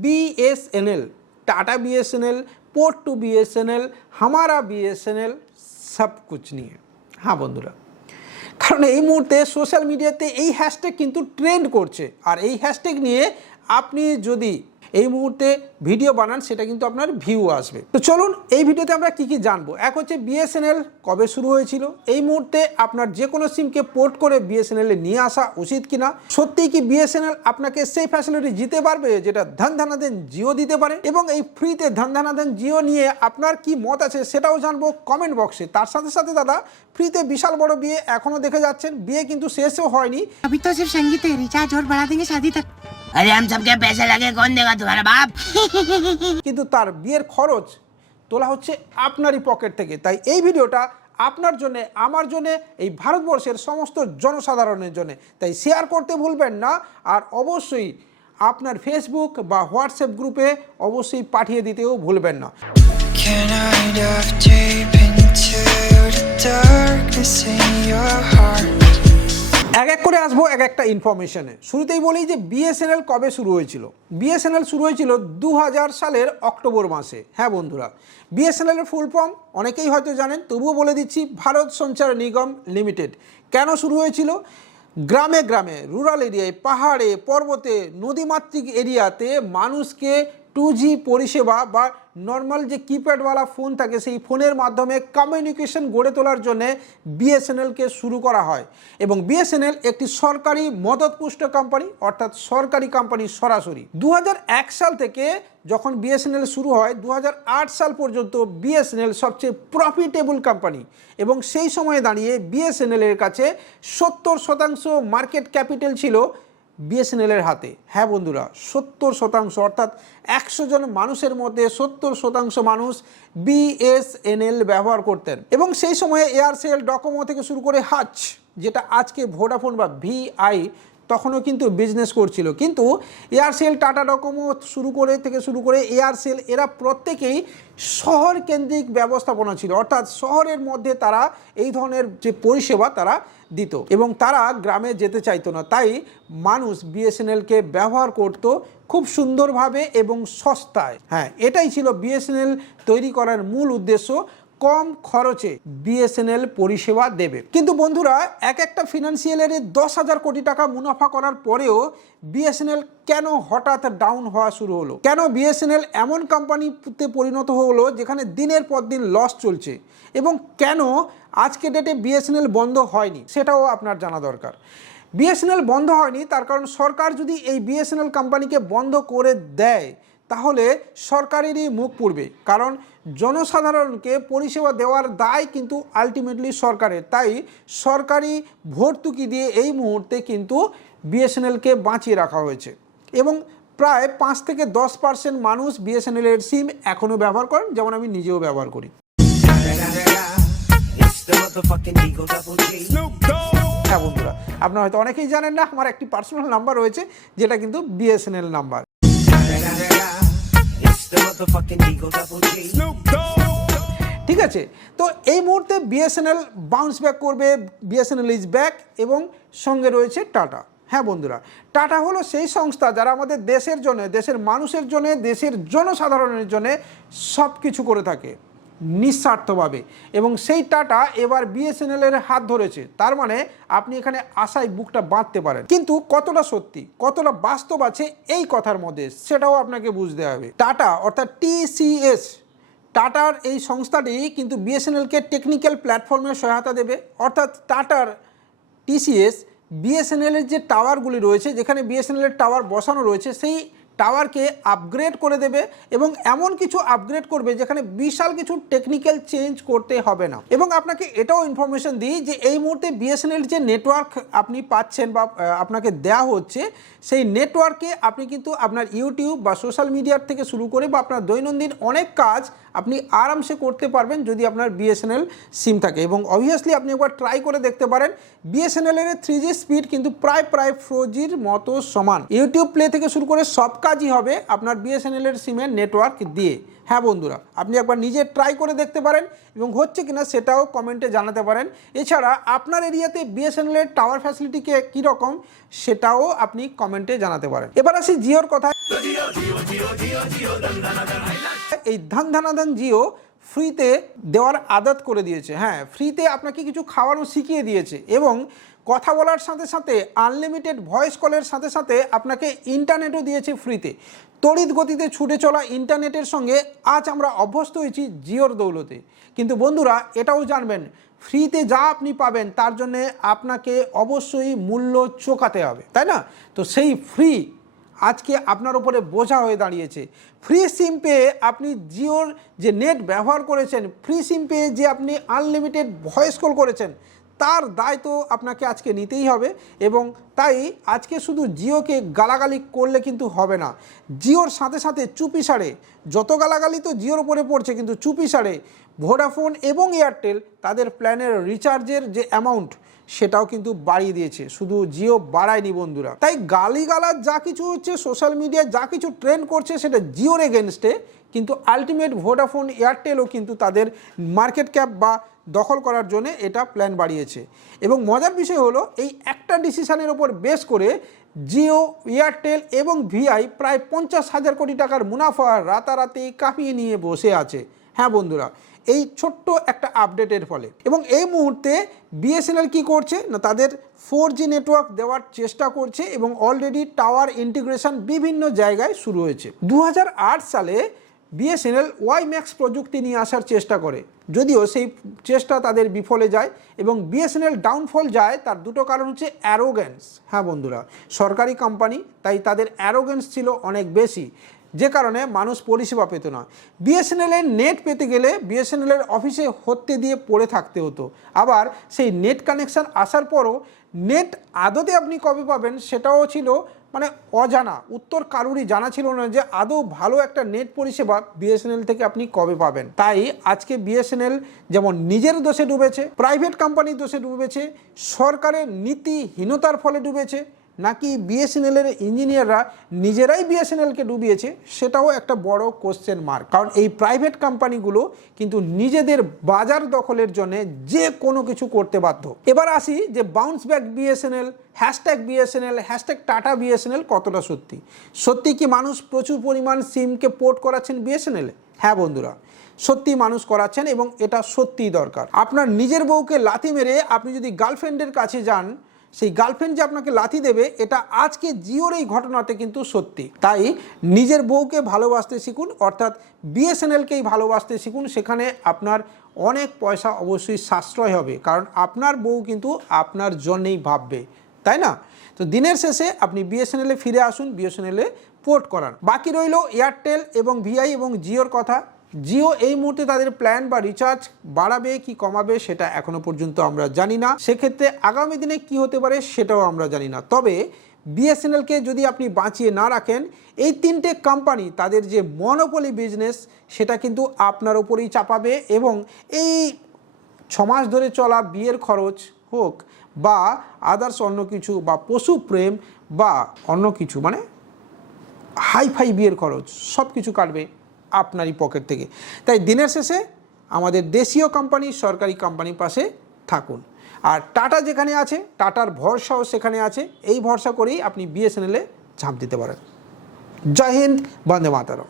BSNL Tata BSNL port to BSNL हमारा BSNL সব কুছ নিয়ে হ্যাঁ বন্ধুরা কারণ এই মুহূর্তে সোশ্যাল মিডিয়াতে এই হ্যাশট্যাগ কিন্তু ট্রেন্ড করছে আর এই হ্যাশট্যাগ নিয়ে আপনি যদি এই মুহূর্তে ভিডিও বানান সেটা কিন্তু আপনার ভিউ আসবে তো চলুন এই ভিডিওতে আমরা কি কি জানবো এক হচ্ছে বিএসএনএল কবে শুরু হয়েছিল এই মুহূর্তে আপনার যে কোনো সিমকে পোর্ট করে বিএসএনএল এ নিয়ে আসা উচিত কিনা সত্যিই কি বিএসএনএল আপনাকে সেই ফ্যাসিলিটি দিতে পারবে যেটা ধান ধানাদেন জিও দিতে পারে এবং এই ফ্রিতে ধান ধানাদেন জিও নিয়ে আপনার কি মত আছে সেটাও জানবো কমেন্ট বক্সে তার সাথে সাথে দাদা ফ্রিতে বিশাল বড় বিয়ে এখনও দেখে যাচ্ছেন বিয়ে কিন্তু শেষও হয়নি अभी तो सिर्फ संगीत है रिचार्ज और बढ़ा देंगे शादी तक अरे हम सबके पैसे लगे कौन देगा तुम्हारा बाप কিন্তু তার বিয়ের খরচ তোলা হচ্ছে আপনারই পকেট থেকে তাই এই ভিডিওটা আপনার জন্য আমার জন্য এই ভারতবর্ষের সমস্ত জনসাধারণের জন্য তাই শেয়ার করতে ভুলবেন না আর অবশ্যই আপনার ফেসবুক বা হোয়াটসঅ্যাপ গ্রুপে অবশ্যই পাঠিয়ে দিতেও ভুলবেন না Can I dive deep এক একটা ইনফরমেশনে শুরুতেই বলি যে বিএসএনএল কবে শুরু হয়েছিল? বিএসএনএল শুরু হয়েছিল দু হাজার সালের অক্টোবর মাসে। হ্যাঁ বন্ধুরা বিএসএনএলের ফুল ফর্ম অনেকেই হয়তো জানেন, তবুও বলে দিচ্ছি ভারত সঞ্চার নিগম লিমিটেড। কেন শুরু হয়েছিল? গ্রামে গ্রামে রুরাল এরিয়ায় পাহাড়ে, পর্বতে, নদীমাতৃক এরিয়াতে মানুষকে টু জি পরিষেবা বা নর্মাল যে কিপ্যাডওয়ালা ফোন থাকে, সেই ফোনের মাধ্যমে কমিউনিকেশন গড়ে তোলার জন্যে বিএসএনএলকে শুরু করা হয়। এবং বিএসএনএল একটি সরকারি মদতপুষ্ট কোম্পানি অর্থাৎ সরকারি কোম্পানি সরাসরি। দু হাজার এক সাল থেকে যখন বিএসএনএল শুরু হয় দু হাজার আট সাল পর্যন্ত বিএসএনএল সবচেয়ে প্রফিটেবল কোম্পানি এবং সেই সময়ে দাঁড়িয়ে বিএসএনএল এর কাছে সত্তর শতাংশ মার্কেট ক্যাপিটাল ছিল। বিএসএনএল এর হাতে। হ্যাঁ বন্ধুরা, সত্তর শতাংশ অর্থাৎ একশো জন মানুষের মধ্যে সত্তর শতাংশ মানুষ বিএসএনএল ব্যবহার করতেন। এবং সেই সময়ে এয়ারসেল, ডকোমো থেকে শুরু করে হাচ, যেটা আজকে ভোডাফোন বা ভিআই তখনও কিন্তু বিজনেস করছিল। কিন্তু এয়ারসেল, টাটা ডকোমো শুরু করে থেকে শুরু করে এয়ারসেল, এরা প্রত্যেকেই শহর কেন্দ্রিক ব্যবস্থাপনা ছিল। অর্থাৎ শহরের মধ্যে তারা এই ধরনের যে পরিষেবা, তারা দিত এবং তারা গ্রামে যেতে চাইতো না। তাই মানুষ বিএসএনএলকে ব্যবহার করত খুব সুন্দরভাবে এবং সস্তায়। হ্যাঁ এটাই ছিল বিএসএনএল তৈরি করার মূল উদ্দেশ্য। কম খরচে বিএসএনএল পরিষেবা দেবে। কিন্তু বন্ধুরা, এক একটা ফিনান্সিয়ালের দশ হাজার কোটি টাকা মুনাফা করার পরেও বিএসএনএল কেন হঠাৎ ডাউন হওয়া শুরু হলো? কেন বিএসএনএল এমন কোম্পানিতে পরিণত হলো যেখানে দিনের পর দিন লস চলছে? এবং কেন আজকে ডেটে বিএসএনএল বন্ধ হয়নি? সেটাও আপনার জানা দরকার। বিএসএনএল বন্ধ হয়নি, তার কারণ সরকার যদি এই বিএসএনএল কোম্পানিকে বন্ধ করে দেয় তাহলে সরকারেরই মুখ পড়বে। কারণ জনসাধারণকে পরিষেবা দেওয়ার দায় কিন্তু আলটিমেটলি সরকারের। তাই সরকারি ভর্তুকি দিয়ে এই মুহূর্তে কিন্তু বিএসএনএলকে বাঁচিয়ে রাখা হয়েছে। এবং প্রায় পাঁচ থেকে দশ পার্সেন্ট মানুষ বিএসএনএল এর সিম এখনও ব্যবহার করেন, যেমন আমি নিজেও ব্যবহার করি। হ্যাঁ বন্ধুরা, আপনারা হয়তো অনেকেই জানেন না, আমার একটি পার্সোনাল নাম্বার রয়েছে, যেটা কিন্তু বিএসএনএল নাম্বার ঠিক আছে তো এই মুহূর্তে বিএসএনএল বাউন্স ব্যাক করবে বিএসএনএল ইজ ব্যাক এবং সঙ্গে রয়েছে টাটা হ্যাঁ বন্ধুরা টাটা হলো সেই সংস্থা যারা আমাদের দেশের জন্য দেশের মানুষের জন্য দেশের জনসাধারণের জন্য সব কিছু করে থাকে। নিঃস্বার্থভাবে। এবং সেই টাটা এবার বিএসএনএল এর হাত ধরেছে। তার মানে আপনি এখানে আশায় বুকটা বাঁধতে পারেন। কিন্তু কতটা সত্যি, কতটা বাস্তব আছে এই কথার মধ্যে সেটাও আপনাকে বুঝতে হবে। টাটা, অর্থাৎ টিসিএস, টাটার এই সংস্থাটি কিন্তু বিএসএনএলকে টেকনিক্যাল প্ল্যাটফর্মে সহায়তা দেবে। অর্থাৎ টাটার টিসিএস বিএসএনএল এর যে টাওয়ারগুলি রয়েছে, যেখানে বিএসএনএল এর টাওয়ার বসানো রয়েছে, সেই টাওয়ারকে আপগ্রেড করে দেবে এবং এমন কিছু আপগ্রেড করবে যেখানে বিশাল কিছু টেকনিক্যাল চেঞ্জ করতে হবে না। এবং আপনাকে এটাও ইনফরমেশন দিই যে এই মুহূর্তে বিএসএনএল যে নেটওয়ার্ক আপনি পাচ্ছেন বা আপনাকে দেয়া হচ্ছে, সেই নেটওয়ার্কে আপনি কিন্তু আপনার ইউটিউব বা সোশ্যাল মিডিয়ার থেকে শুরু করে বা আপনার দৈনন্দিন অনেক কাজ আপনি আরামসে করতে পারবেন যদি আপনার বিএসএনএল সিম থাকে এবং অবভিয়াসলি আপনি একবার ট্রাই করে দেখতে পারেন বিএসএনএল এর থ্রি জি স্পিড কিন্তু প্রায় প্রায় ফোর জির মতো সমান। ইউটিউব প্লে থেকে শুরু করে সব কাজই হবে আপনার বিএসএনএলের সিমের নেটওয়ার্ক দিয়ে। হ্যাঁ বন্ধুরা, আপনি একবার নিজে ট্রাই করে দেখতে পারেন এবং হচ্ছে কিনা সেটাও কমেন্টে জানাতে পারেন। এছাড়া আপনার এরিয়াতে বিএসএনএলের টাওয়ার ফ্যাসিলিটিকে কীরকম সেটাও আপনি কমেন্টে জানাতে পারেন। এবার আসি জিওর কথা এই ধান ধানাধান জিও ফ্রিতে দেওয়ার আদত করে দিয়েছে। হ্যাঁ ফ্রিতে আপনাকে কিছু খাওয়ানো শিখিয়ে দিয়েছে এবং কথা বলার সাথে সাথে আনলিমিটেড ভয়েস কলের সাথে সাথে আপনাকে ইন্টারনেটও দিয়েছে ফ্রিতে তড়িৎ গতিতে ছুটে চলা ইন্টারনেটের সঙ্গে আজ আমরা অভ্যস্ত হয়েছি জিওর দৌলতে। কিন্তু বন্ধুরা, এটাও জানবেন ফ্রিতে যা আপনি পাবেন তার জন্যে আপনাকে অবশ্যই মূল্য চোকাতে হবে, তাই না? তো সেই ফ্রি আজকে আপনার উপরে বোঝা হয়ে দাঁড়িয়েছে। ফ্রি সিম পেয়ে আপনি জিওর যে নেট ব্যবহার করেছেন ফ্রি সিম পেয়ে যে আপনি আনলিমিটেড ভয়েস কল করেছেন তার দায় তো আপনাকে আজকে নিতেই হবে এবং তাই আজকে শুধু জিওকে গালাগালি করলে কিন্তু হবে না। জিওর সাথে সাথে চুপি সারে। যত গালাগালি তো জিওর উপরে পড়ছে কিন্তু চুপি সারে। ভোডাফোন এবং এয়ারটেল তাদের প্ল্যানের রিচার্জের যে অ্যামাউন্ট সেটাও কিন্তু বাড়িয়ে দিয়েছে। শুধু জিও বাড়ায়নি বন্ধুরা। তাই গালিগালার যা কিছু হচ্ছে সোশ্যাল মিডিয়ায় যা কিছু ট্রেন্ড করছে সেটা জিওর এগেনস্টে কিন্তু আলটিমেট ভোডাফোন এয়ারটেলও কিন্তু তাদের মার্কেট ক্যাপ বা দখল করার জন্য এটা প্ল্যান বাড়িয়েছে। এবং মজার বিষয় হলো, এই একটা ডিসিশনের ওপর বেস করে জিও এয়ারটেল এবং ভিআই প্রায় পঞ্চাশ হাজার কোটি টাকার মুনাফা রাতারাতি কাঁপিয়ে নিয়ে বসে আছে। হ্যাঁ বন্ধুরা, এই ছোট্ট একটা আপডেটের ফলে। এবং এই মুহূর্তে বিএসএনএল কি করছে না, তাদের ফোর জি নেটওয়ার্ক দেওয়ার চেষ্টা করছে এবং অলরেডি টাওয়ার ইন্টিগ্রেশন বিভিন্ন জায়গায় শুরু হয়েছে। দু হাজার আট সালে বিএসএনএল ওয়াই ম্যাক্স প্রযুক্তি নিয়ে আসার চেষ্টা করে। যদিও সেই চেষ্টা তাদের বিফলে যায় এবং বিএসএনএল ডাউনফল যায়, তার দুটো কারণ হচ্ছে অ্যারোগ্যান্স হ্যাঁ বন্ধুরা, সরকারি কোম্পানি তাই তাদের অ্যারোগ্যান্স ছিল অনেক বেশি, যে কারণে মানুষ পরিষেবা পেত না। বিএসএনএলের নেট পেতে গেলে বিএসএনএলের অফিসে হত্যে দিয়ে পড়ে থাকতে হতো। আবার সেই নেট কানেকশান আসার পরও নেট আদতে আপনি কবে পাবেন সেটাও ছিল মানে অজানা, উত্তর কারুরই জানা ছিল না যে আদৌ ভালো একটা নেট পরিষেবা বিএসএনএল থেকে আপনি কবে পাবেন। তাই আজকে বিএসএনএল যেমন নিজের দোষে ডুবেছে প্রাইভেট কোম্পানির দোষে ডুবেছে, সরকারের নীতিহীনতার ফলে ডুবেছে নাকি বিএসএনএলের ইঞ্জিনিয়াররা নিজেরাই বিএসএনএলকে ডুবিয়েছে, সেটাও একটা বড় কোশ্চেন মার্ক কারণ এই প্রাইভেট কোম্পানিগুলো কিন্তু নিজেদের বাজার দখলের জন্য যে কোনো কিছু করতে বাধ্য। এবার আসি যে bounce back BSNL hashtag BSNL hashtag Tata BSNL কতটা সত্যি? সত্যি কি মানুষ প্রচুর পরিমাণ সিমকে পোর্ট করাচ্ছেন বিএসএনএলে হ্যাঁ বন্ধুরা, সত্যি মানুষ করাচ্ছেন এবং এটা সত্যিই দরকার। আপনার নিজের বউকে লাথি মেরে আপনি যদি গার্লফ্রেন্ডের কাছে যান সেই গার্লফ্রেন্ড যে আপনাকে লাথি দেবে, এটা আজকে জিওর এই ঘটনাতে কিন্তু সত্যি। তাই নিজের বউকে ভালোবাসতে শিখুন, অর্থাৎ বিএসএনএলকেই ভালোবাসতে শিখুন, সেখানে আপনার অনেক পয়সা অবশ্যই সাশ্রয় হবে, কারণ আপনার বউ কিন্তু আপনার জন্যেই ভাববে, তাই না? তো দিনের শেষে আপনি বিএসএনএলে ফিরে আসুন, বিএসএনএলে পোর্ট করান। বাকি রইল এয়ারটেল এবং ভিআই এবং জিওর কথা। জিও এই মুহূর্তে তাদের প্ল্যান বা রিচার্জ বাড়াবে কি কমাবে সেটা এখনও পর্যন্ত আমরা জানি না। সেক্ষেত্রে আগামী দিনে কি হতে পারে সেটাও আমরা জানি না। তবে বিএসএনএলকে যদি আপনি বাঁচিয়ে না রাখেন, এই তিনটে কোম্পানি তাদের যে মনোপলি বিজনেস সেটা কিন্তু আপনার ওপরেই চাপাবে এবং এই ছমাস ধরে চলা বিয়ের খরচ হোক বা আদার্স অন্য কিছু বা পশু প্রেম বা অন্য কিছু মানে হাই ফাই বিয়ের খরচ সব কিছু কাটবে। আপনারই পকেট থেকে। তাই দিনের শেষে আমাদের দেশীয় কোম্পানি সরকারি কোম্পানির পাশে থাকুন। আর টাটা যেখানে আছে, টাটার ভরসাও সেখানে আছে। এই ভরসা করেই আপনি বিএসএনএলে ঝাঁপ দিতে পারেন। জয় হিন্দ, বন্দে মাতারম।